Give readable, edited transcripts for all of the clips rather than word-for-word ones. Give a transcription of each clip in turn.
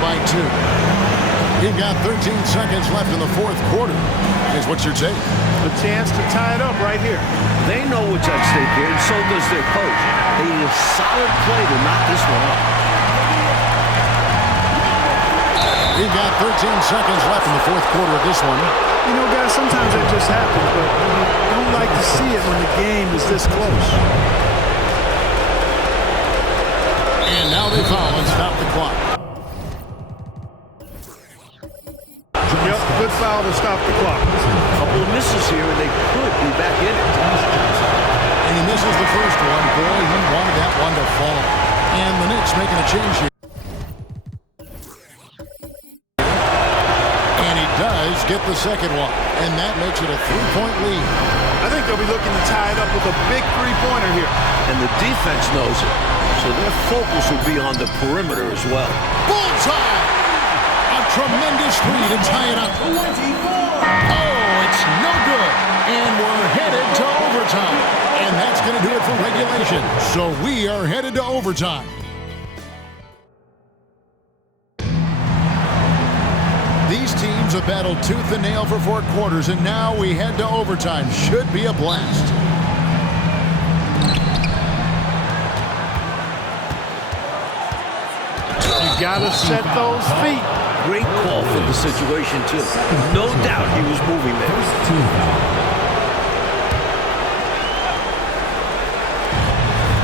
by 2. You've got 13 seconds left in the fourth quarter. Here's what's your take? A chance to tie it up right here. They know what's at stake here, and so does their coach. They need a solid play to knock this one up. You've got 13 seconds left in the fourth quarter of this one. You know, guys, sometimes that just happens, but you don't like to see it when the game is this close. And now they foul and stop the clock. Yep, good foul to stop the clock. A couple of misses here, and they could be back in it. And he misses the first one. Boy, he wanted that one to fall. And the Knicks making a change here. And he does get the second one. And that makes it a 3-point lead. I think they'll be looking to tie it up with a big three-pointer here. And the defense knows it. So their focus will be on the perimeter as well. Bullseye! A tremendous three to tie it up. Oh, it's no good. And we're headed to overtime. And that's going to do it for regulation. So we are headed to overtime. These teams have battled tooth and nail for 4 quarters, and now we head to overtime. Should be a blast. You gotta set those feet. Great call for the situation, too. No doubt he was moving there.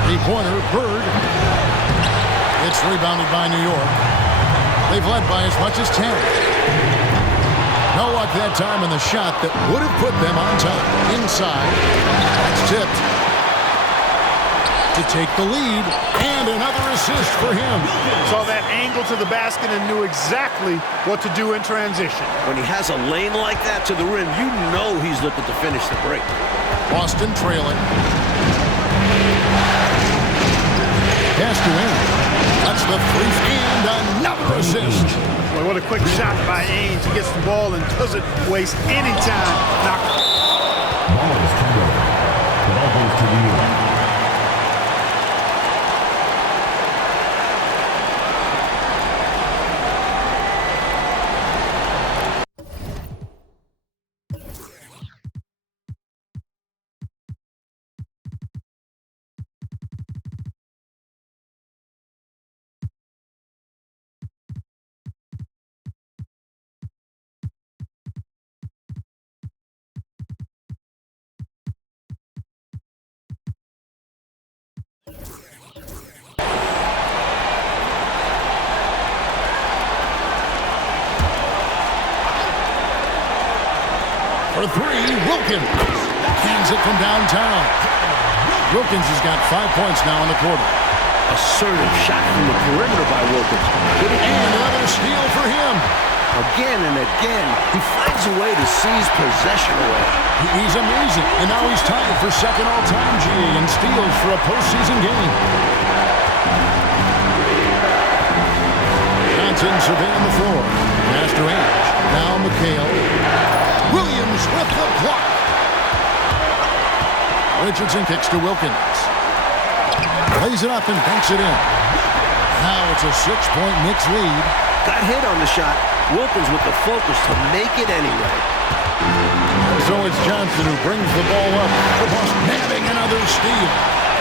Three-pointer, Bird. It's rebounded by New York. They've led by as much as 10. No luck that time in the shot that would have put them on top. Inside. That's tipped. To take the lead. And another assist for him. Saw that angle to the basket and knew exactly what to do in transition. When he has a lane like that to the rim, you know he's looking to finish the break. Boston trailing. Pass to him. That's the three. And another assist. Boy, what a quick shot by Ainge. He gets the ball and doesn't waste any time. Ball is turned over. The ball goes to New York. For three, Wilkins. Hands it from downtown. Wilkins has got 5 points now in the quarter. Assertive shot from the perimeter by Wilkins. And another steal for him. Again and again, he finds a way to seize possession away. He's amazing. And now he's tied for second all-time GA in steals for a postseason game. Johnson surveying the floor. Master Ainge. Now McHale. Williams with the block. Richardson kicks to Wilkins. Lays it up and banks it in. Now it's a 6-point Knicks lead. Got hit on the shot. Wilkins with the focus to make it anyway. So it's Johnson who brings the ball up for Boston, having another steal.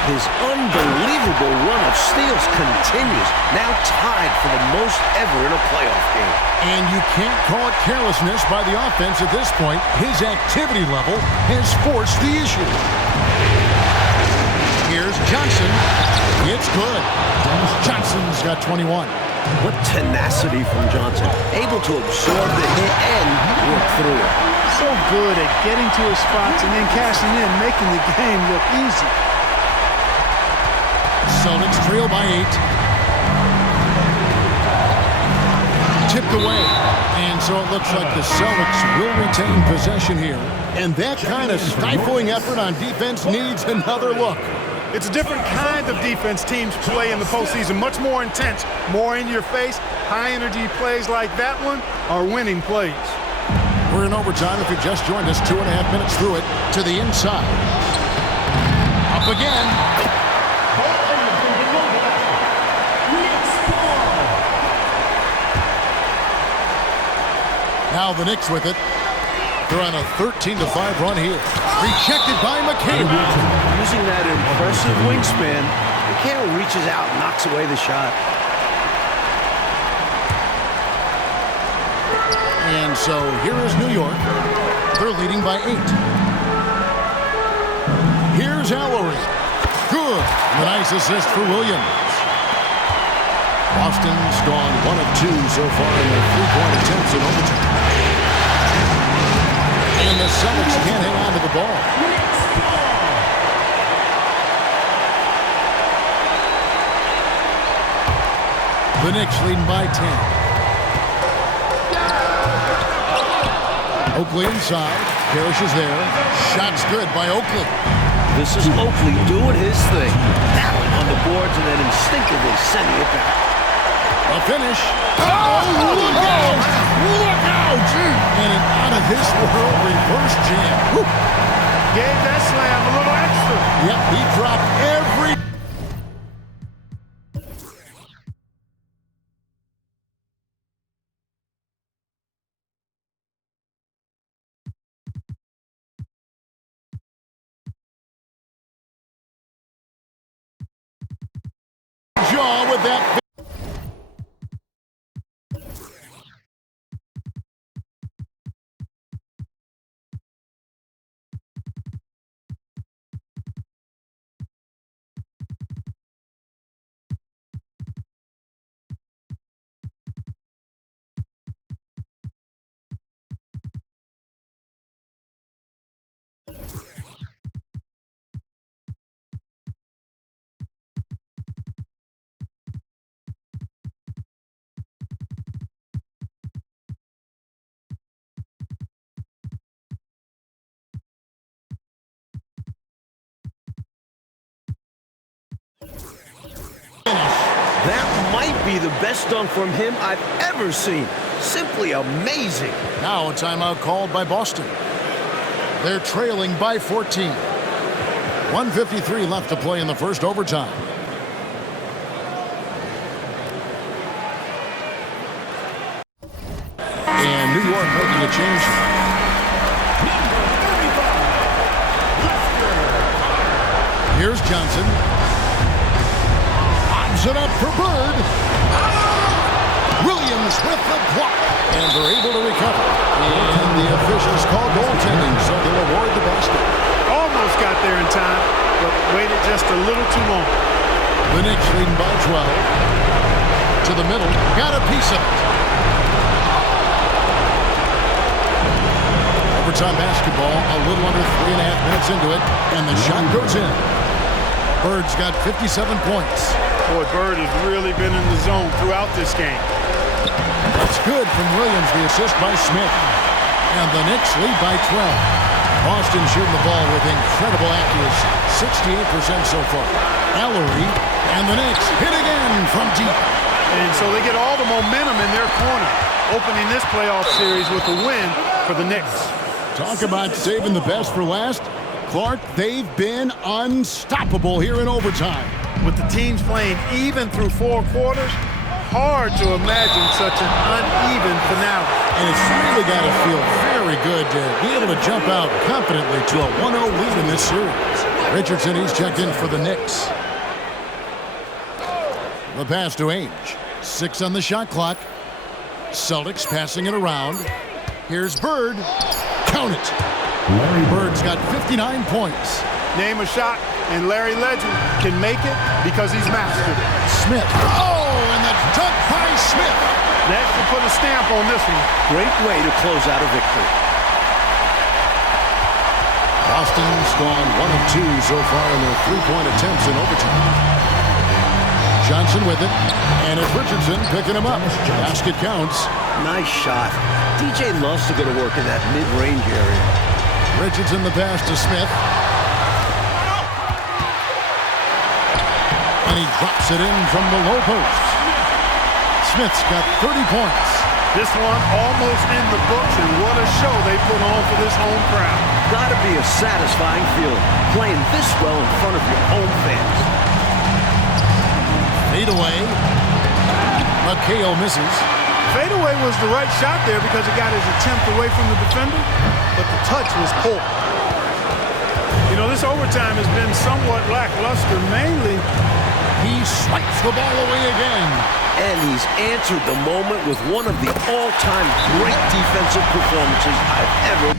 His unbelievable run of steals continues, now tied for the most ever in a playoff game. And you can't call it carelessness by the offense at this point. His activity level has forced the issue. Here's Johnson. It's good. Johnson's got 21. What tenacity from Johnson. Able to absorb the hit and work through it. So good at getting to his spots and then cashing in, making the game look easy. Celtics trail by 8. Tipped away. And so it looks like the Celtics will retain possession here. And that kind of stifling effort on defense needs another look. It's a different kind of defense teams play in the postseason. Much more intense, more in your face. High-energy plays like that one are winning plays. We're in overtime. If you just joined us, 2.5 minutes through it to the inside. Up again. Now the Knicks with it. They're on a 13-5 run here. Rejected by McHale. Using that impressive wingspan, McHale reaches out and knocks away the shot. And so here is New York. They're leading by 8. Here's Allery. Good. And a nice assist for Williams. Boston's gone 1 of 2 so far in their 3-point attempts in overtime. And the Celtics can't hang on to the ball. The Knicks leading by 10. Oakley inside. Parrish is there. Shot's good by Oakley. This is Oakley doing his thing. Battling on the boards and then instinctively sending it back. A finish. Oh, look out! Look out! And an out-of-this-world reverse jam. Woo. Gave that slam a little extra. Yep, he dropped every... jaw with that... That might be the best dunk from him I've ever seen. Simply amazing. Now a timeout called by Boston. They're trailing by 14. 1:53 left to play in the first overtime. And New York making a change. Here's Johnson. Lobs it up for Bird. Williams with the block. And they're able to recover. And the officials call goaltending, so they'll award the basket. Almost got there in time, but waited just a little too long. The Knicks leading by 12. To the middle. Got a piece of it. Overtime basketball, a little under 3.5 minutes into it, and the shot goes in. Bird's got 57 points. Boy, Bird has really been in the zone throughout this game. That's good from Williams, the assist by Smith. And the Knicks lead by 12. Boston shooting the ball with incredible accuracy, 68% so far. Allery and the Knicks hit again from deep. And so they get all the momentum in their corner, opening this playoff series with a win for the Knicks. Talk about saving the best for last. Clark, they've been unstoppable here in overtime. With the teams playing even through 4 quarters, hard to imagine such an uneven finale. And it's really got to feel very good to be able to jump out confidently to a 1-0 lead in this series. Richardson, he's checked in for the Knicks. The pass to Ainge. 6 on the shot clock. Celtics passing it around. Here's Bird. Count it. Larry Bird's got 59 points. Name a shot, and Larry Legend can make it because he's mastered it. Smith. Oh, and the dunk by Smith. That should put a stamp on this one. Great way to close out a victory. Boston's gone 1 of 2 so far in their 3-point attempts in overtime. Johnson with it, and it's Richardson picking him up. Basket counts. Nice shot. DJ loves to go to work in that mid-range area. Richardson the pass to Smith. And he drops it in from the low post. Smith's got 30 points. This one almost in the books, and what a show they put on for this home crowd. Gotta be a satisfying feeling, playing this well in front of your home fans. Fade away. McHale misses. fadeaway was the right shot there because it got his attempt away from the defender, but the touch was poor. You know, this overtime has been somewhat lackluster, mainly. He swipes the ball away again. And he's answered the moment with one of the all-time great defensive performances I've ever.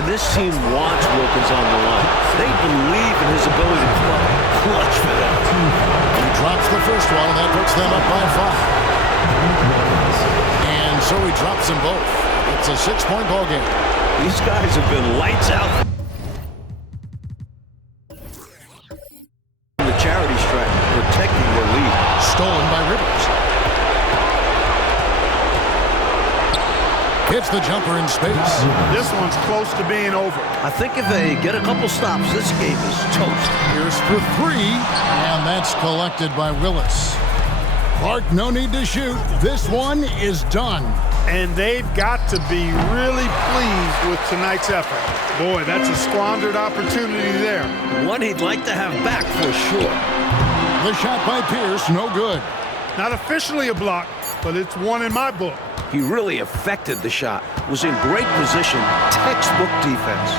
And this team wants Wilkins on the line. They believe in his ability to play. Clutch for them. He drops the first one, and that puts them up by 5. And so he drops them both. It's a 6-point ball game. These guys have been lights out. The charity stripe, protecting their lead. Stolen by Rivers. Hits the jumper in space. This one's close to being over. I think if they get a couple stops, this game is toast. Here's for 3, and that's collected by Willis. Clark, no need to shoot. This one is done. And they've got to be really pleased with tonight's effort. Boy, that's a squandered opportunity there. One he'd like to have back for sure. The shot by Pierce, no good. Not officially a block, but it's one in my book. He really affected the shot. Was in great position. Textbook defense.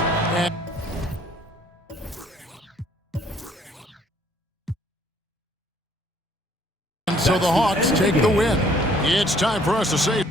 And so the Hawks take the win. It's time for us to say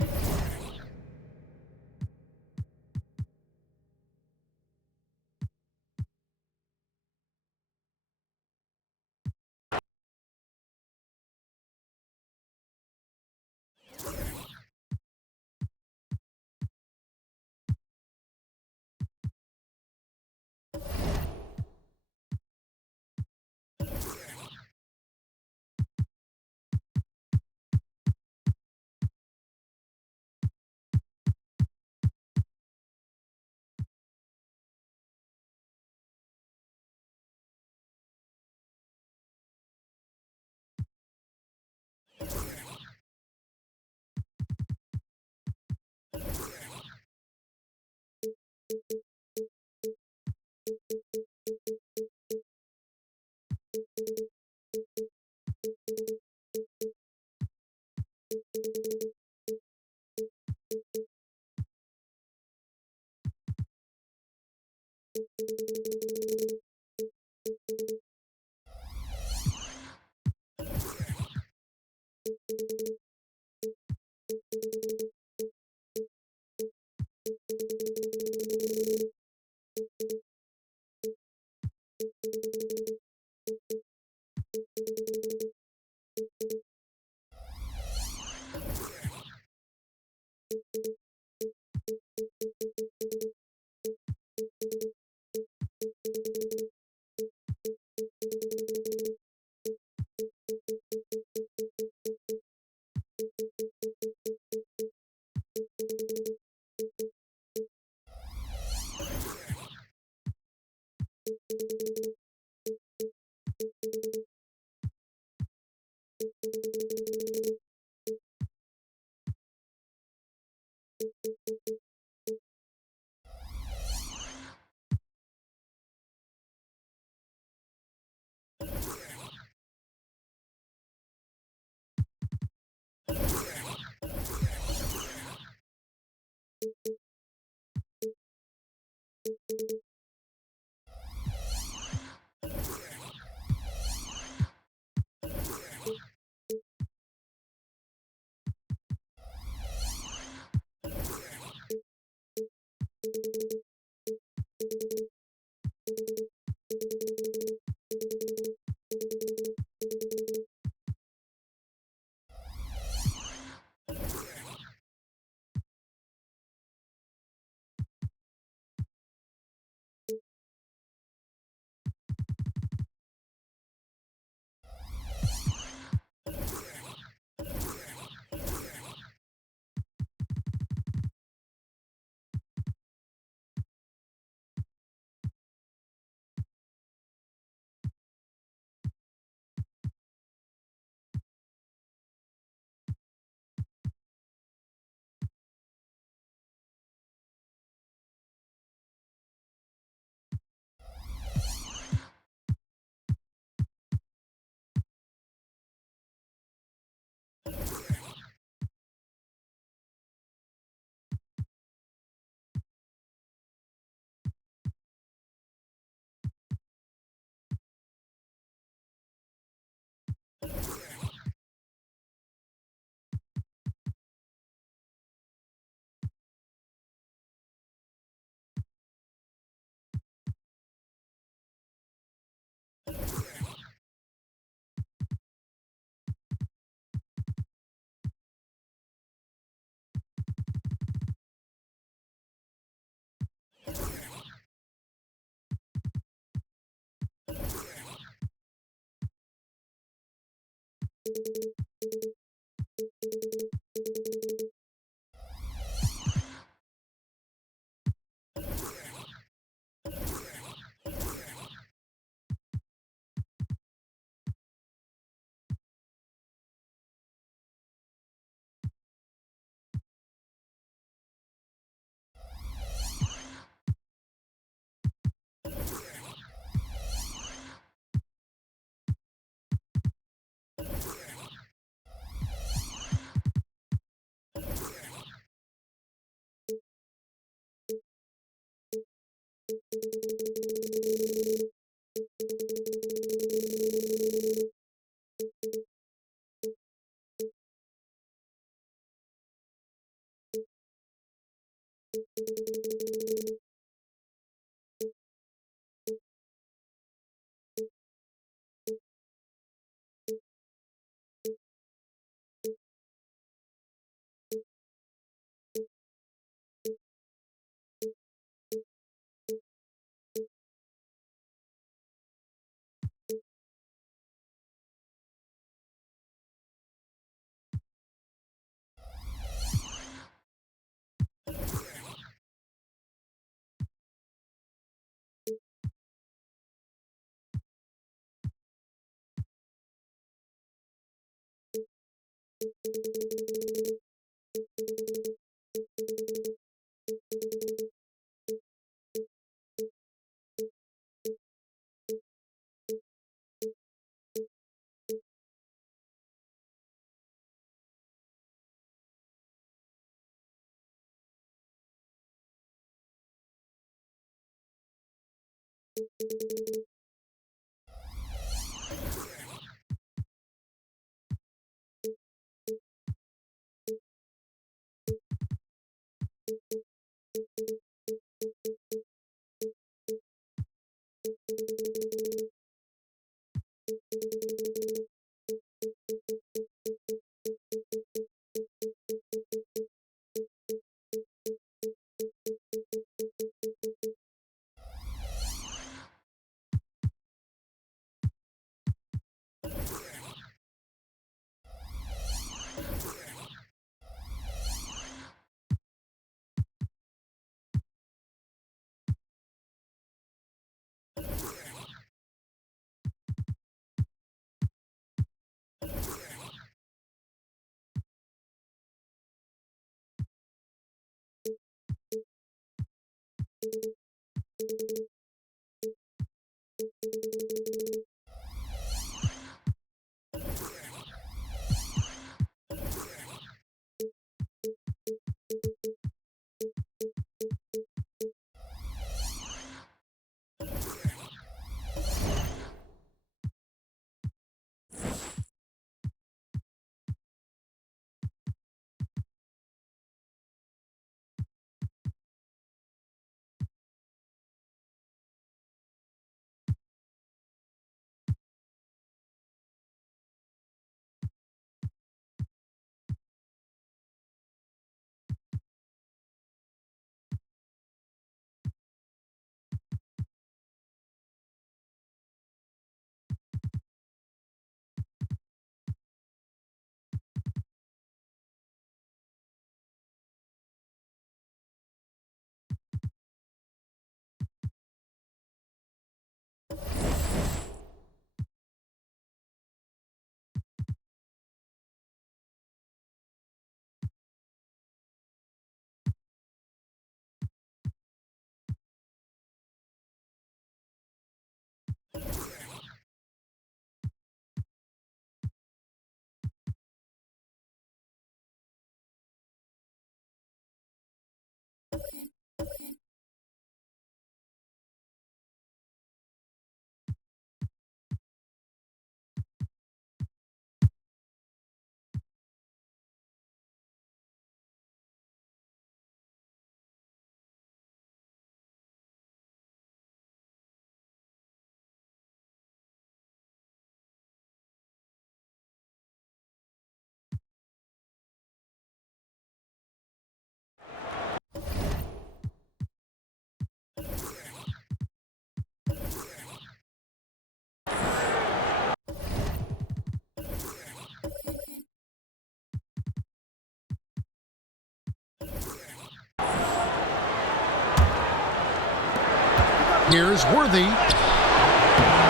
Here's Worthy.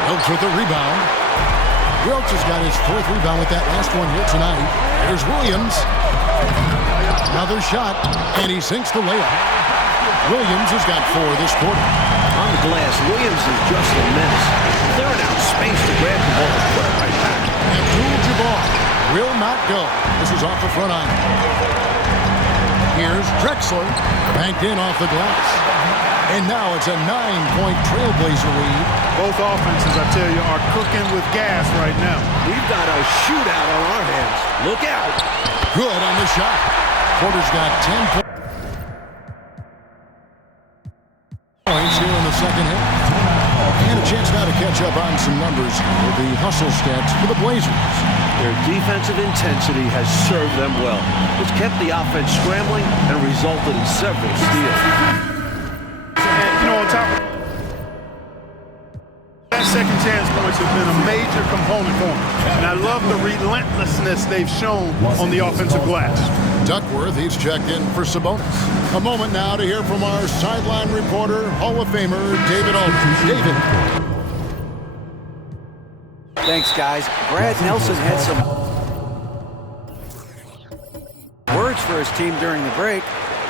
Wilkes with the rebound. Wilkes has got his 4th rebound with that last one here tonight. Here's Williams. Another shot, and he sinks the layup. Williams has got 4 this quarter. On the glass, Williams is just a menace. Clearing out space to grab the ball and put it right back. Abdul-Jabbar will not go. This is off the front iron. Here's Drexler, banked in off the glass. And now it's a 9-point Trailblazer lead. Both offenses, I tell you, are cooking with gas right now. We've got a shootout on our hands. Look out. Good on the shot. Porter's got 10 points here in the second half. And a chance now to catch up on some numbers with the hustle stats for the Blazers. Their defensive intensity has served them well. It's kept the offense scrambling and resulted in several steals. And, on top of that, second chance points have been a major component for them. And I love the relentlessness they've shown on the offensive glass. Duckworth, he's checked in for Sabonis. A moment now to hear from our sideline reporter, Hall of Famer David Aldridge. David. Thanks, guys. Brad Nelson had some for his team during the break.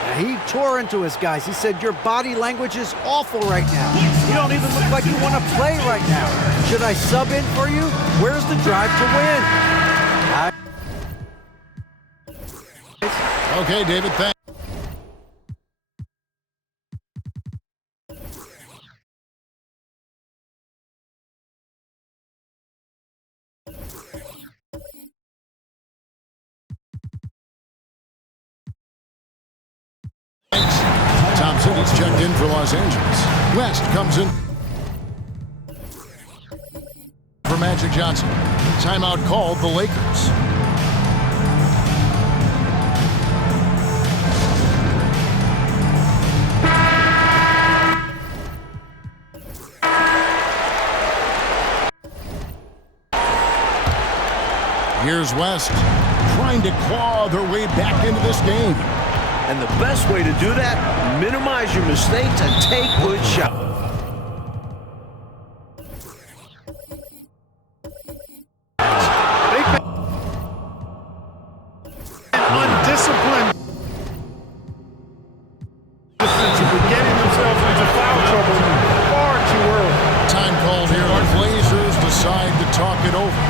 And he tore into his guys. He said, your body language is awful right now. You don't even look like you want to play right now. Should I sub in for you? Where's the drive to win? Okay, David, thanks. Thompson is checked in for Los Angeles. West comes in for Magic Johnson. Timeout called the Lakers. Here's West trying to claw their way back into this game. And the best way to do that, minimize your mistakes and take good shots. Undisciplined defensively, getting themselves into foul trouble far too early. Time called here. The Blazers decide to talk it over.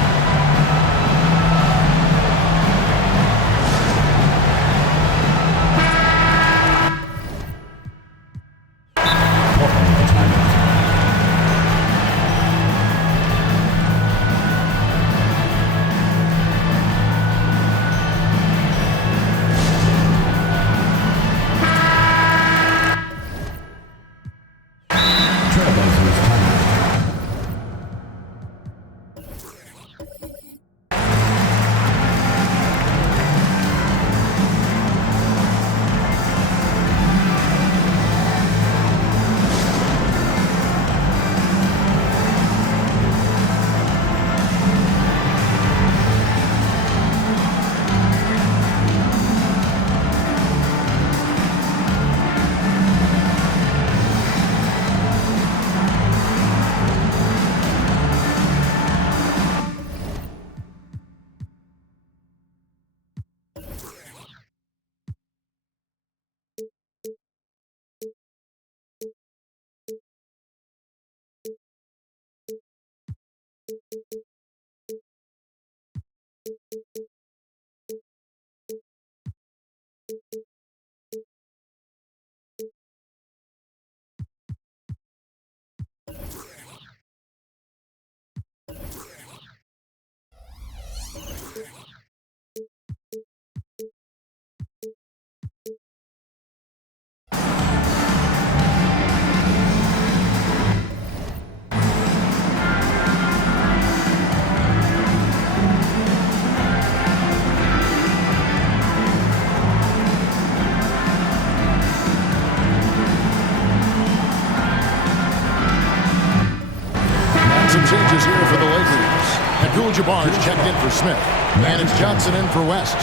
Some changes here for the Lakers. Abdul-Jabbar is checked in for Smith. And it's Johnson in for West.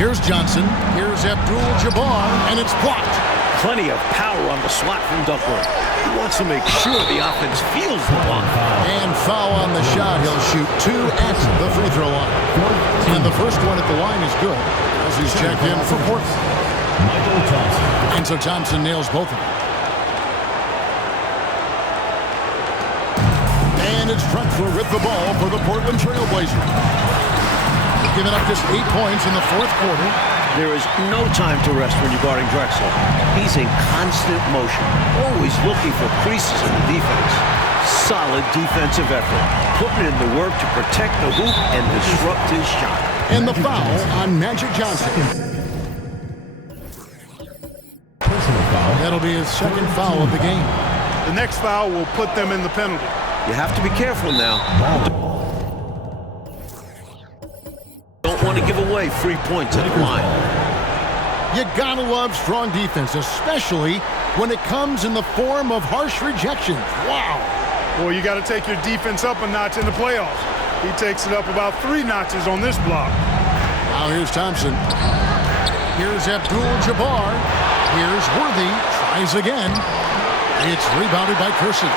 Here's Johnson. Here's Abdul-Jabbar. And it's blocked. Plenty of power on the swat from Duckworth. He wants to make sure the offense feels the block. And foul on the shot. He'll shoot 2 at the free throw line. And the first one at the line is good as he's checked in for Portland. Michael Thompson. And so Thompson nails both of them. And it's Drexler with the ball for the Portland Trail Blazers. Giving up just 8 points in the fourth quarter. There is no time to rest when you're guarding Drexler. He's in constant motion, always looking for creases in the defense. Solid defensive effort, putting in the work to protect the hoop and disrupt his shot. And the foul on Magic Johnson. Personal foul. That'll be his second foul of the game. The next foul will put them in the penalty. You have to be careful now. Don't want to give away free points at the line. You gotta love strong defense, especially when it comes in the form of harsh rejections. Wow. Boy, you got to take your defense up a notch in the playoffs. He takes it up about 3 notches on this block. Now here's Thompson. Here's Abdul-Jabbar. Here's Worthy. Tries again. It's rebounded by Kersey.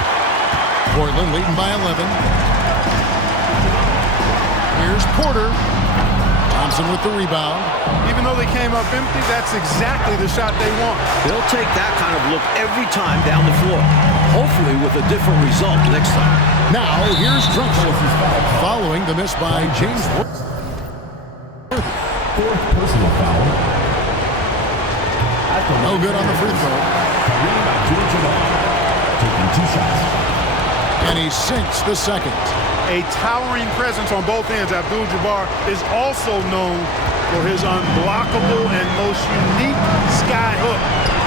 Portland leading by 11. Here's Porter. Thompson DeRozan with the rebound. Even though they came up empty, that's exactly the shot they want. They'll take that kind of look every time down the floor. Hopefully with a different result next time. Now, here's Drexler following the miss by James Worthy. Fourth personal foul. No good on the free throw. Kareem Abdul-Jabbar taking 2 shots. And he sinks the second. A towering presence on both ends. Abdul-Jabbar is also known for his unblockable and most unique sky hook.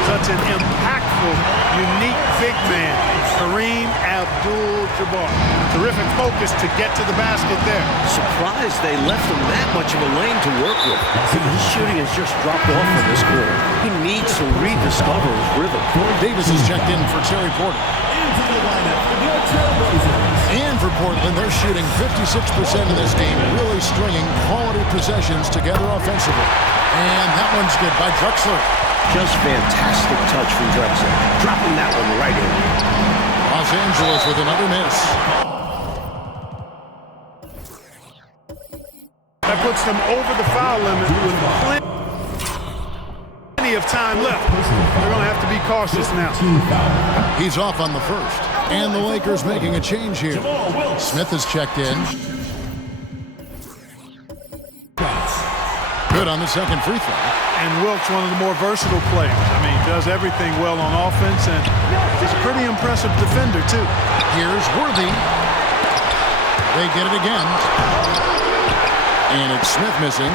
Such an impactful, unique big man, Kareem Abdul-Jabbar. Terrific focus to get to the basket there. Surprised they left him that much of a lane to work with. His shooting has just dropped off from this quarter. He needs to rediscover his rhythm. Davis is checked in for Terry Porter. Into the lineup for your Trailblazers. And for Portland, they're shooting 56% in this game, really stringing quality possessions together offensively. And that one's good by Drexler. Just fantastic touch from Drexler. Dropping that one right in. Los Angeles with another miss. That puts them over the foul limit with plenty of time left. They're going to have to be cautious now. He's off on the first. And the Lakers making a change here. Smith is checked in. Good on the second free throw. And Wilkes, one of the more versatile players. I mean, does everything well on offense, and he's a pretty impressive defender, too. Here's Worthy. They get it again. And it's Smith missing.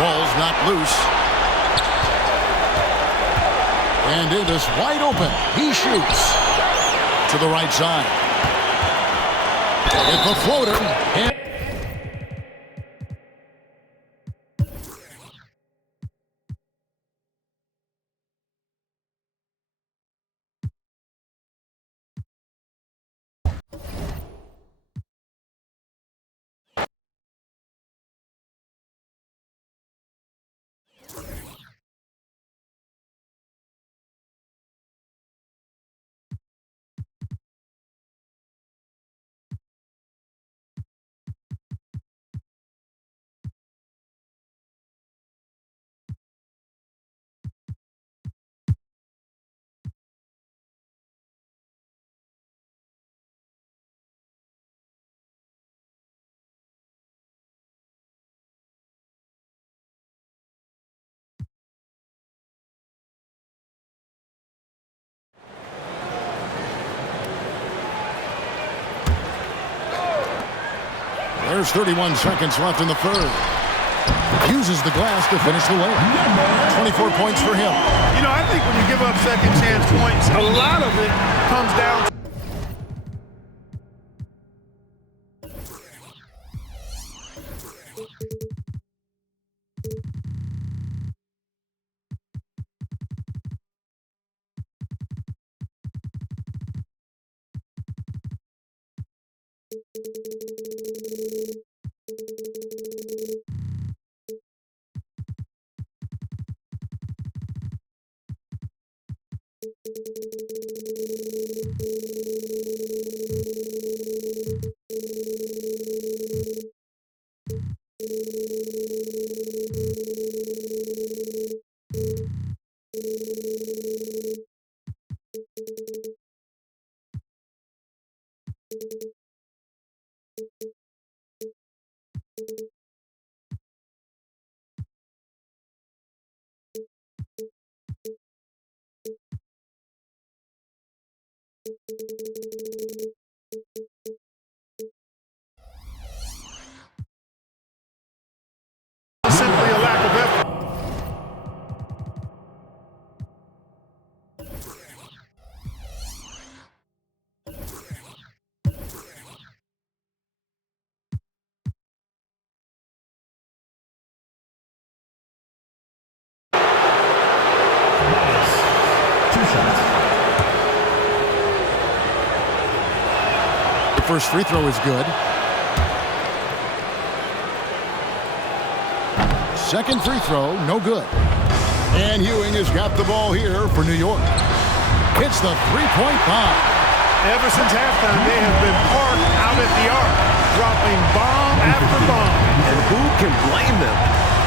Ball's not loose. And Davis wide open. He shoots to the right side. It's a floater. And there's 31 seconds left in the third. Uses the glass to finish the layup. 24 points for him. You know, I think when you give up second chance points, a lot of it comes down to simply a lack of effort. The first free throw is good. Second free throw, no good. And Ewing has got the ball here for New York. Hits the three-point bomb. Ever since halftime, they have been parked out at the arc. dropping bomb after bomb. And who can blame them?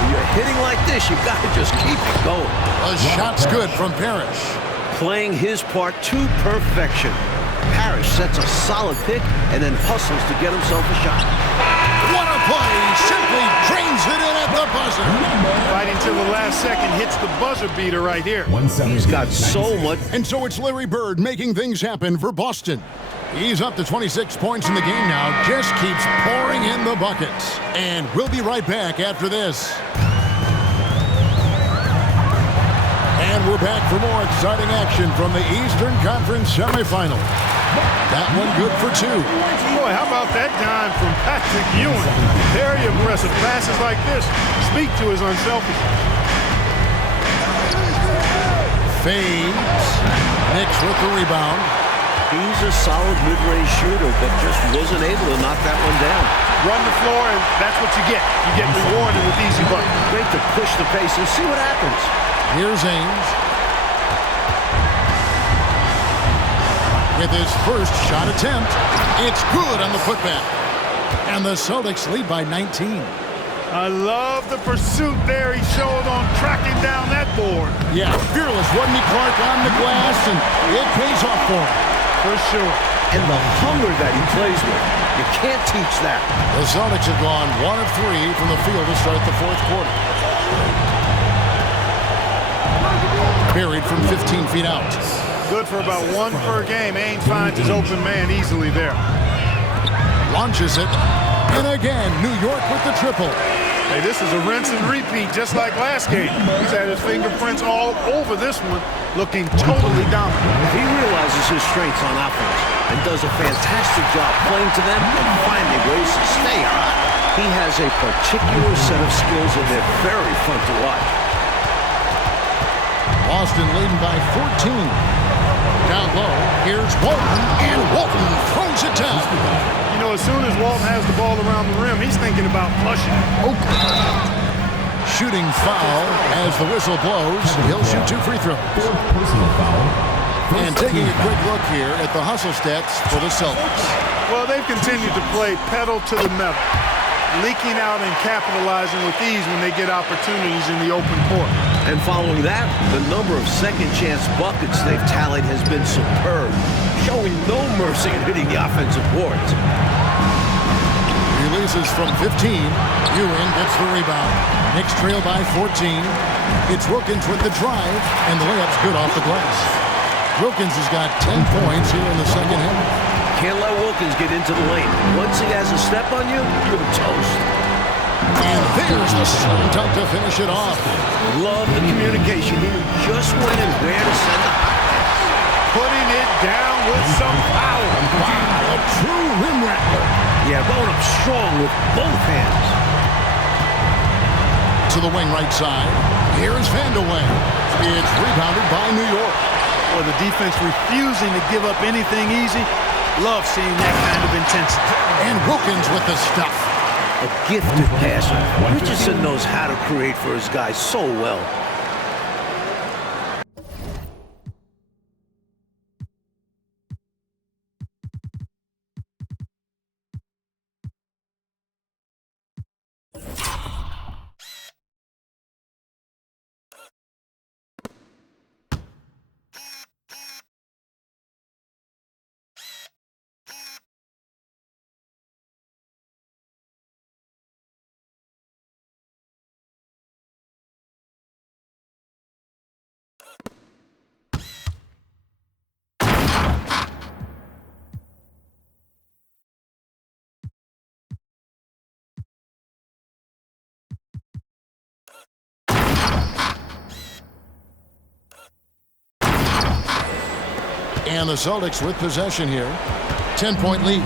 When you're hitting like this, you got to just keep it going. A shot's good from Parrish. Playing his part to perfection. Parrish sets a solid pick and then hustles to get himself a shot. What a play! Simply drains it in at the buzzer. Fighting till the last second, hits the buzzer beater right here. He's got so much. And so it's Larry Bird making things happen for Boston. He's up to 26 points in the game now, just keeps pouring in the buckets. And we'll be right back after this. And we're back for more exciting action from the Eastern Conference semifinal. That one good for two. Boy, how about that dime from Patrick Ewing? Very impressive. Passes like this speak to his unselfishness. Fades. Knicks with the rebound. He's a solid mid-range shooter, but just wasn't able to knock that one down. Run the floor, and that's what you get. You get rewarded with easy buckets. Great to push the pace and see what happens. Here's Ames. With his first shot attempt, it's good on the putback. And the Celtics lead by 19. I love the pursuit there he showed on tracking down that board. Yeah, fearless, wasn't he, Clark, on the glass, and it pays off for him. For sure. And the hunger that he plays with. You can't teach that. The Celtics have gone 1 of 3 from the field to start the fourth quarter. Buried from 15 feet out. Good for about 1 per game. Ainge finds his open man easily there. Launches it. And again, New York with the triple. Hey, this is a rinse and repeat just like last game. He's had his fingerprints all over this one, looking totally dominant. He realizes his strengths on offense and does a fantastic job playing to them and finding ways to stay hot. He has a particular set of skills and they're very fun to watch. Boston leading by 14. Down low, here's Walton, and Walton throws it down. You know, as soon as Walton has the ball around the rim, he's thinking about flushing. Shooting foul as the whistle blows. He'll shoot 2 free throws. Personal foul. And taking a quick look here at the hustle stats for the Celtics. Well, they've continued to play pedal to the metal, leaking out and capitalizing with ease when they get opportunities in the open court. And following that, the number of second-chance buckets they've tallied has been superb, showing no mercy in hitting the offensive boards. Releases from 15. Ewing gets the rebound. Knicks trail by 14. It's Wilkins with the drive, and the layup's good off the glass. Wilkins has got 10 points here in the second half. Can't let Wilkins get into the lane. Once he has a step on you, you're toast. And there's the slam dunk to finish it off. Love the communication. He knew just when and where to send the hot pass. Putting it down with some power. Wow, a true rim rattler. Yeah, going up strong with both hands. To the wing right side. Here is Vandeweghe. It's rebounded by New York. Well, the defense refusing to give up anything easy. Love seeing that kind of intensity. And Wilkins with the stuff. A gifted passer. Richardson knows how to create for his guys so well. And the Celtics with possession here. 10-point lead.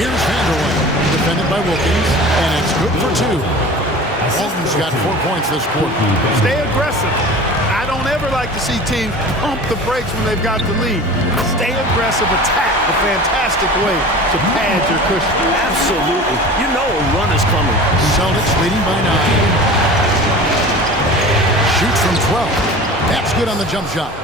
Here's Vandeweghe, defended by Wilkins, and it's good for 2. Walton's got 4 points this quarter. Stay aggressive. I don't ever like to see teams pump the brakes when they've got the lead. Stay aggressive, attack, a fantastic way to pad your cushion. Absolutely. You know a run is coming. Celtics leading by 9. Shoots from 12. That's good on the jump shot.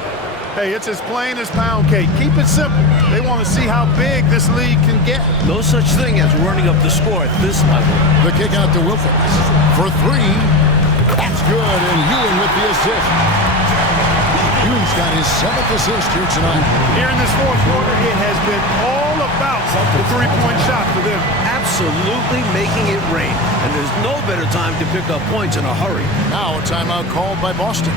Hey, it's as plain as pound cake. Keep it simple. They want to see how big this league can get. No such thing as running up the score at this level. The kick out to Wilkins for three. That's good, and Ewing with the assist. Ewing's got his 7th assist here tonight. Here in this fourth quarter, it has been all about the three-point shot for them. Absolutely making it rain. And there's no better time to pick up points in a hurry. Now a timeout called by Boston.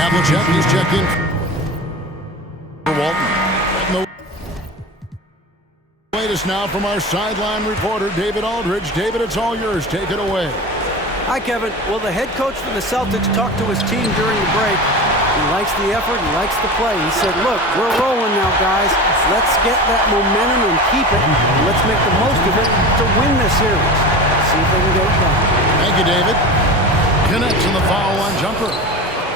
Havlicek, he's checked in for Walton. No. Latest now from our sideline reporter, David Aldridge. David, it's all yours. Take it away. Hi, Kevin. Well, the head coach for the Celtics talked to his team during the break. He likes the effort. He likes the play. He said, look, we're rolling now, guys. Let's get that momentum and keep it. Let's make the most of it to win this series. See if they can get it done. Thank you, David. Connects in the foul line jumper.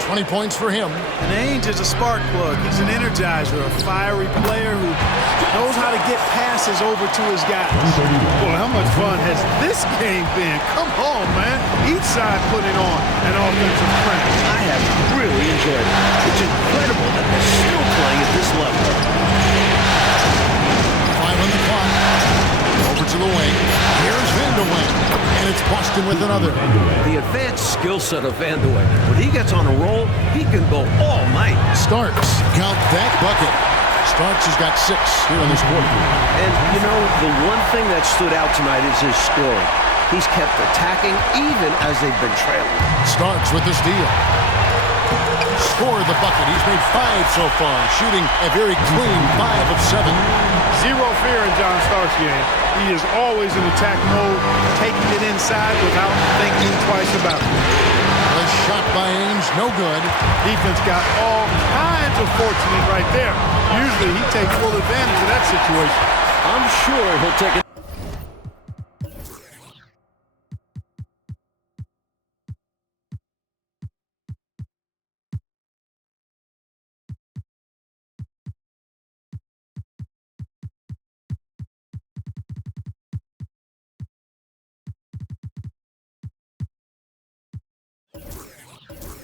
20 points for him. And Ainge is a spark plug. He's an energizer, a fiery player who knows how to get passes over to his guys. Boy, how much fun has this game been? Come on, man. Each side putting on an offensive front. I have really enjoyed it. It's incredible that they're still playing at this level. 5 on the clock. Over to the wing. Here's Vandeweghe. And it's Boston with another. The advanced skill set of Vandeweghe. When he gets on a roll, he can go all night. Starks. Count that bucket. Starks has got 6 here in this quarter. And, you know, the one thing that stood out tonight is his scoring. He's kept attacking even as they've been trailing. Starks with the steal. Scored the bucket. He's made 5 so far, shooting a very clean 5 of 7. Zero fear in John Starks' game. He is always in attack mode, taking it inside without thinking twice about it. The shot by Ainge, no good. Defense got all kinds of fortunate right there. Usually he takes full advantage of that situation. I'm sure he'll take it.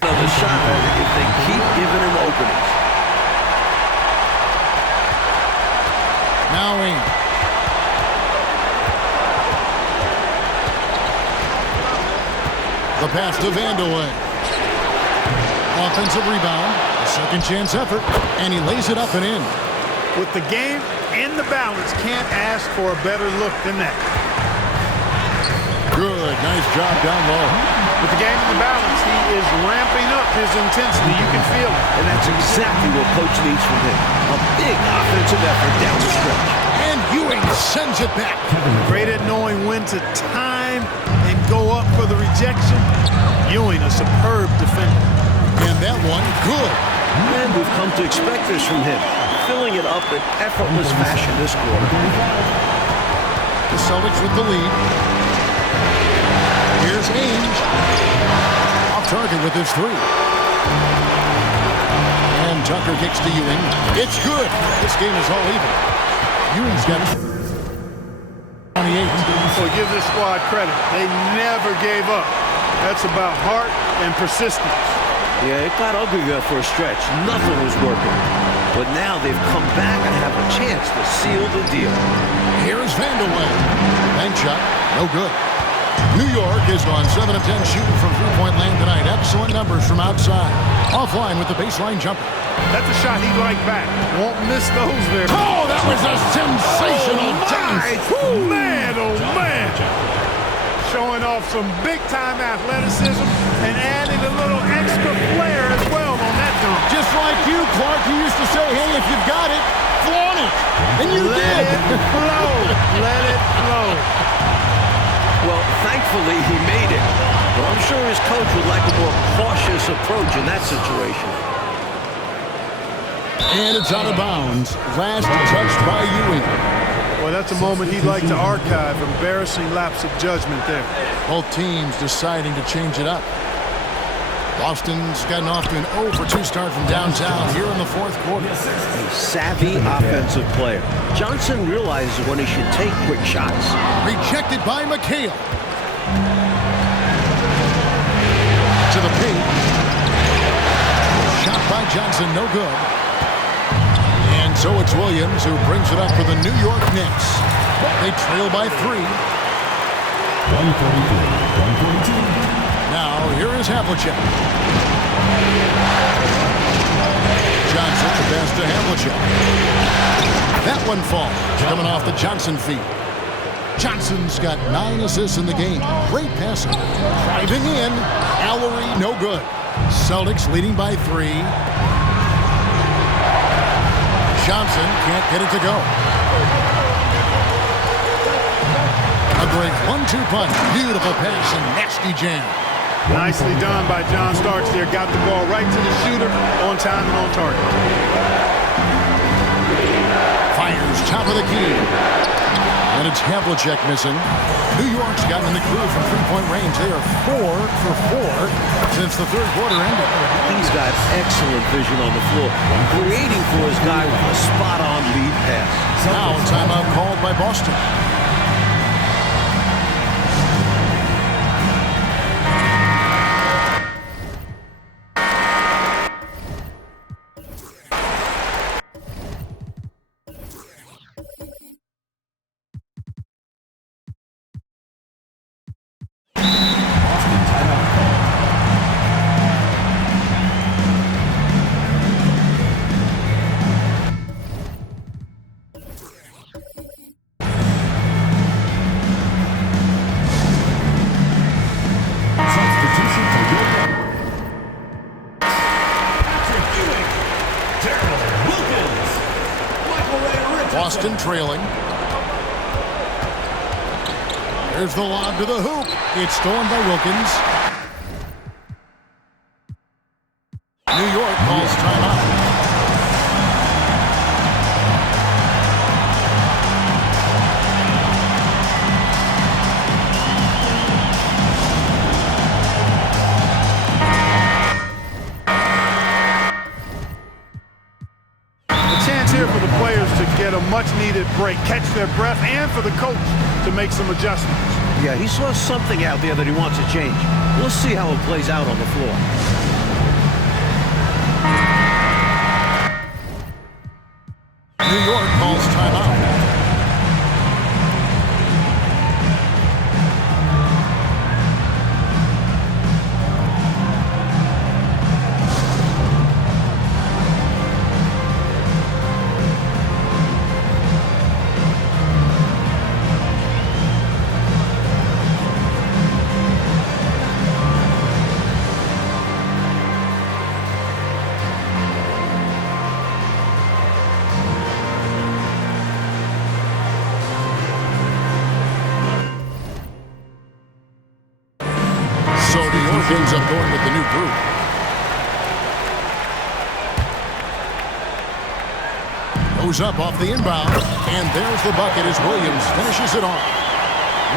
Another shot if they keep giving him openings. Now Ainge. The pass to Vandeweghe. Offensive rebound. A second chance effort. And he lays it up and in. With the game in the balance, can't ask for a better look than that. Good. Nice job down low. With the game in the balance, he is ramping up his intensity. You can feel it. And that's exactly what Coach needs from him. A big offensive effort down the stretch. And Ewing sends it back. Great at knowing when to time and go up for the rejection. Ewing, a superb defender. And that one, good. And we've come to expect this from him. Filling it up in effortless fashion this quarter. The Celtics with the lead. Here's Ainge. Off target with his 3. And Tucker kicks to Ewing. It's good. This game is all even. Ewing's got 28. So give this squad credit. They never gave up. That's about heart and persistence. Yeah, it got ugly there for a stretch. Nothing was working. But now they've come back and have a chance to seal the deal. Here's Vandeweghe. Bank shot. No good. New York has gone 7 of 10 shooting from three-point land tonight. Excellent numbers from outside. Offline with the baseline jumper. That's a shot he'd like back. Won't miss those there. Oh, that was a sensational dunk. Man, oh man. Showing off some big-time athleticism and adding a little extra flair as well on that dunk. Just like you, Clark, you used to say, hey, if you've got it, flaunt it. And you did. Let it flow. Let it flow. Well, thankfully he made it. But I'm sure his coach would like a more cautious approach in that situation. And it's out of bounds. Last touched by Ewing. Well, that's a moment he'd like to archive. Embarrassing lapse of judgment there. Both teams deciding to change it up. Boston's gotten off to an 0 for 2 start from downtown here in the fourth quarter. A savvy offensive player. Johnson realizes when he should take quick shots. Rejected by McHale. To the paint. Shot by Johnson, no good. And so it's Williams who brings it up for the New York Knicks. They trail by 3. 143, 142. Now, here is Havlicek. Johnson, the pass to Havlicek. That one falls, coming off the Johnson feet. Johnson's got 9 assists in the game. Great passing. Driving in. Allery, no good. Celtics leading by 3. Johnson can't get it to go. A great 1-2 punch. Beautiful pass and nasty jam. Nicely done by John Starks there. Got the ball right to the shooter on time and on target. Fires top of the key. And it's Havlicek missing. New York's gotten in the groove from three-point range. They are 4 for 4 since the third quarter ended. He's got excellent vision on the floor, creating for his guy with a spot-on lead pass. Now a timeout called by Boston. Boston trailing. There's the lob to the hoop. It's stolen by Wilkins. New York calls timeout. For the players to get a much-needed break, catch their breath, and for the coach to make some adjustments. Yeah, he saw something out there that he wants to change. We'll see how it plays out on the floor. New York calls timeout. Ends up going with the new group. Goes up off the inbound, and there's the bucket as Williams finishes it off.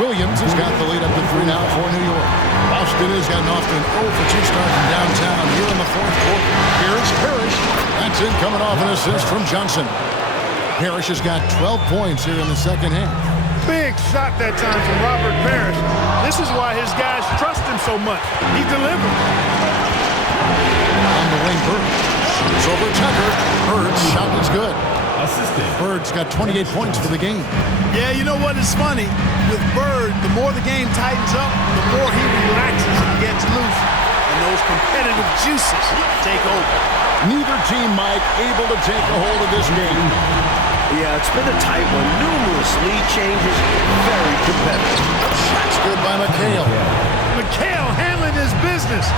Williams has got the lead up to 3 now for New York. Boston has gotten off to an 0 for 2 start from downtown here in the fourth quarter. Here's Parrish. That's in, coming off an assist from Johnson. Parrish has got 12 points here in the second half. Big shot that time from Robert Parrish. This is why his guys trust him so much. He delivered. On the wing, Bird. It's over Tucker. Bird's shot is good. Assistant. Bird's got 28 points for the game. Yeah, you know what is funny? With Bird, the more the game tightens up, the more he relaxes and gets loose. And those competitive juices take over. Neither team, Mike, able to take a hold of this game. Yeah, it's been a tight one. Numerous lead changes. Very competitive. Shot's good by McHale. McHale handling his business.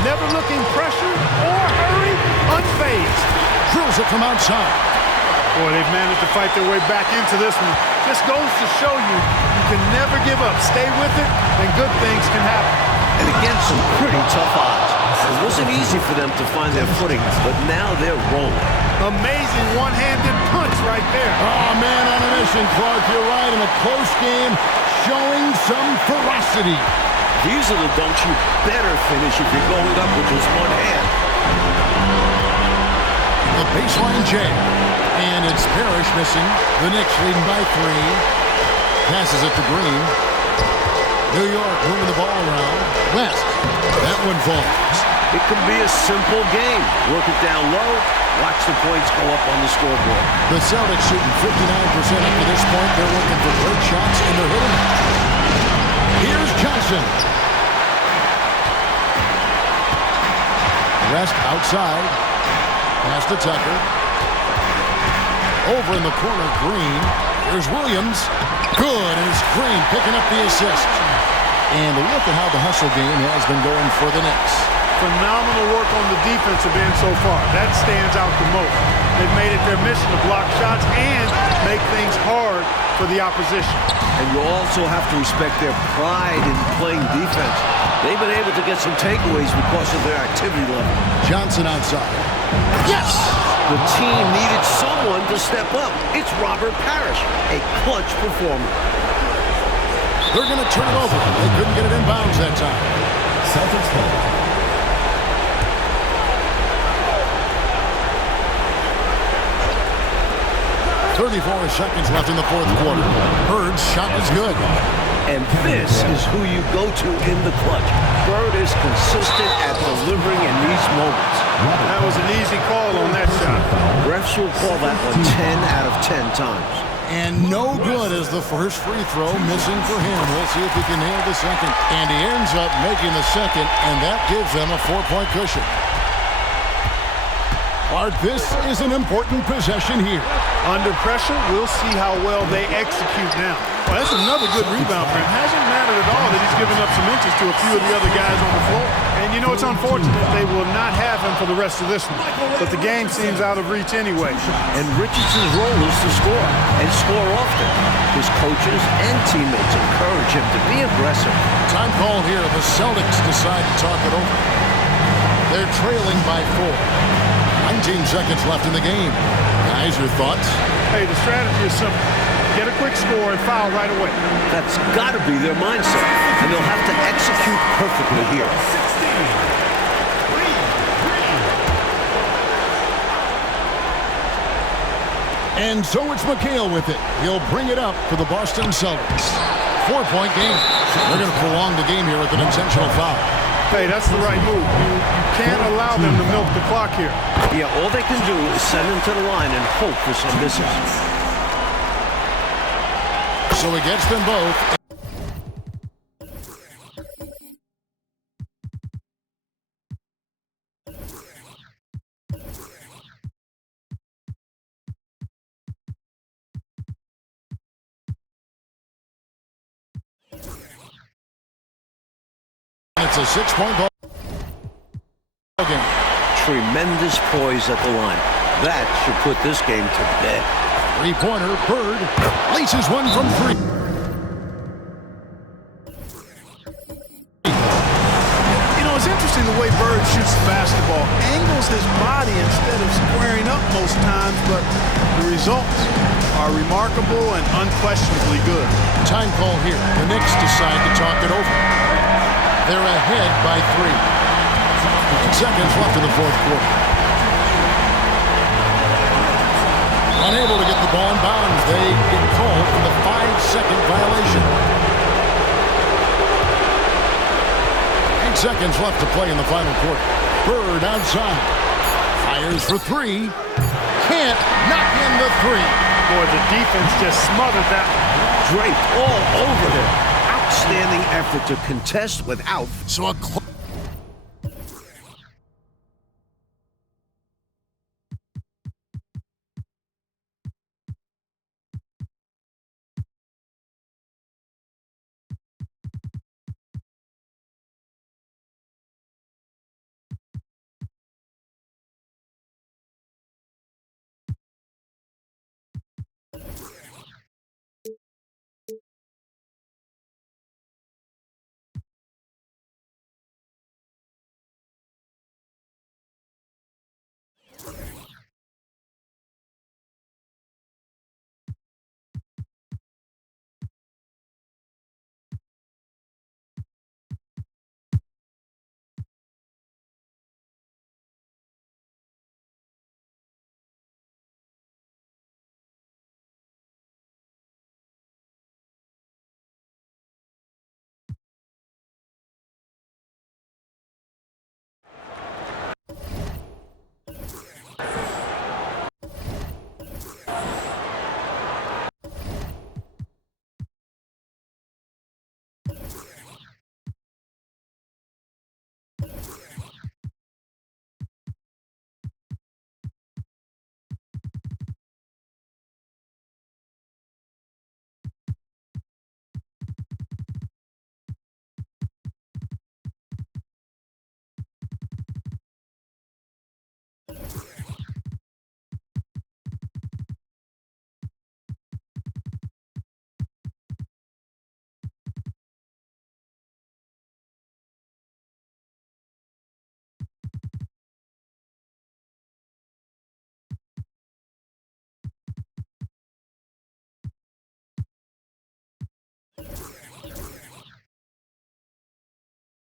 Never looking pressured or hurried, unfazed. Drills it from outside. Boy, they've managed to fight their way back into this one. This goes to show you can never give up. Stay with it, and good things can happen. And against some pretty tough odds. It wasn't easy for them to find their footing, but now they're rolling. Amazing one-handed punch right there. Oh, man on a mission, Clark. You're right. In a close game, showing some ferocity. These are the dunks you better finish if you're going up with just one hand. The baseline jam. And it's Parrish missing. The Knicks leading by 3. Passes it to Green. New York moving the ball around. West. That one falls. It can be a simple game. Work it down low. Watch the points go up on the scoreboard. The Celtics shooting 59% up to this point. They're looking for great shots, and they're hitting them. Here's Johnson. West outside. Pass to Tucker. Over in the corner, Green. Here's Williams. Good, and it's Green picking up the assist. And look at how the hustle game has been going for the Knicks. Phenomenal work on the defensive end so far. That stands out the most. They've made it their mission to block shots and make things hard for the opposition. And you also have to respect their pride in playing defense. They've been able to get some takeaways because of their activity level. Johnson outside. Yes! The team needed someone to step up. It's Robert Parrish, a clutch performer. They're going to turn it over. They couldn't get it in bounds that time. Celtics ball. 34 seconds left in the fourth quarter. Bird's shot is good. And this is who you go to in the clutch. Bird is consistent at delivering in these moments. That was an easy call on that shot. Refs will call that one 10 out of 10 times. And no good as the first free throw missing for him. We'll see if he can nail the second. And he ends up making the second, and that gives them a 4-point cushion. Art, this is an important possession here. Under pressure, we'll see how well they execute now. Well, that's another good rebound for him. Hasn't mattered at all that he's given up some inches to a few of the other guys on the floor. And you know, it's unfortunate they will not have him for the rest of this one. But the game seems out of reach anyway. And Richardson's role is to score, and score often. His coaches and teammates encourage him to be aggressive. Time call here. The Celtics decide to talk it over. They're trailing by 4. 19 seconds left in the game. Guys, your thoughts? Hey, the strategy is simple. Get a quick score and foul right away. That's got to be their mindset, and they'll have to execute perfectly here. And so it's McHale with it. He'll bring it up for the Boston Celtics. 4-point game. They're going to prolong the game here with an intentional foul. Hey, that's the right move. You can't allow them to milk the clock here. Yeah, all they can do is send him to the line and hope for some misses. So he gets them both. It's a 6-point ball game. Tremendous poise at the line. That should put this game to bed. 3-pointer, Bird laces one from 3. You know, it's interesting the way Bird shoots the basketball. Angles his body instead of squaring up most times, but the results are remarkable and unquestionably good. Time call here. The Knicks decide to talk it over. They're ahead by 3. 8 seconds left in the fourth quarter. Unable to get the ball in bounds. They get called for the 5-second violation. 8 seconds left to play in the final quarter. Bird outside. Fires for 3. Can't knock in the 3. Boy, the defense just smothered that one. Drake all over him. Outstanding effort to contest without. So a